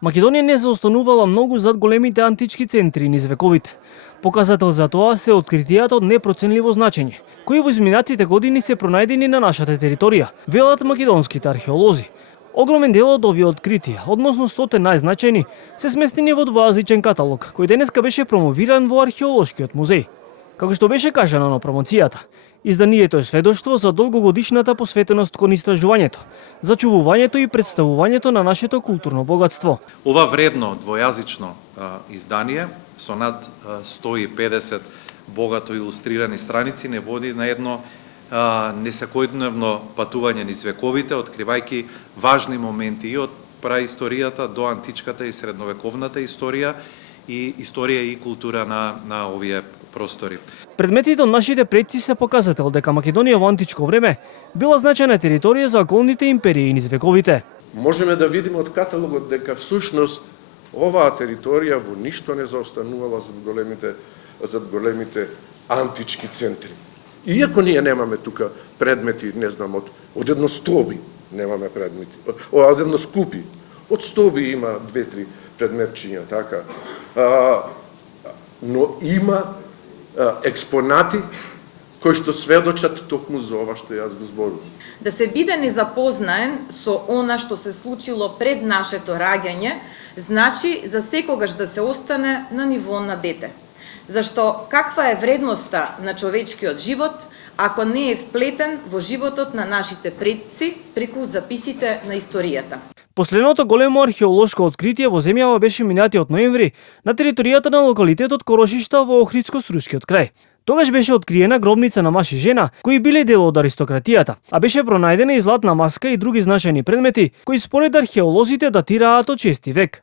Македонија не се останувала многу зад големите антички центри низ вековите. Показател за тоа се откритијата од непроценливо значење, кои во изминатите години се пронајдени на нашата територија, велат македонските археолози. Огромен дел од овие откритија, односно 100 најзначајни, се сместени во двоазичен каталог, кој денеска беше промовиран во археолошкиот музеј. Како што беше кажано на промоцијата, изданието е сведоштво за долгогодишната посветеност кон истражувањето, зачувувањето и представувањето на нашето културно богатство. Ова вредно двојазично издание со над 150 богато илустрирани страници не води на едно несекојдневно патување низ вековите, откривајќи важни моменти и од праисторијата до античката и средновековната историја и култура на овие простори. Предметите од нашите предци се показател дека Македонија во античко време била значајна територија за околните империи низ вековите. Можеме да видиме од каталогот дека всушност оваа територија во ништо не заостанувала зад големите антички центри. Иако ние немаме тука предмети, не знам, од едностоби немаме предмети, од едноскупи. Од стоби има 2-3 предметчиња, така. Но има експонати кои што сведочат токму за ова што јас го зборувам. Да се биде незапознаен со она што се случило пред нашето раѓање, значи за секогаш да се остане на ниво на дете. Зашто каква е вредноста на човечкиот живот ако не е вплетен во животот на нашите предци преку записите на историјата? Последното големо археолошко откритие во земјава беше минатиот ноември на територијата на локалитетот Корошишта во Охридско-Струшкиот крај. Тогаш беше откриена гробница на маж и жена кои биле дел од аристократијата, а беше пронајдена и златна маска и други значајни предмети кои според археолозите датираат од 6 век.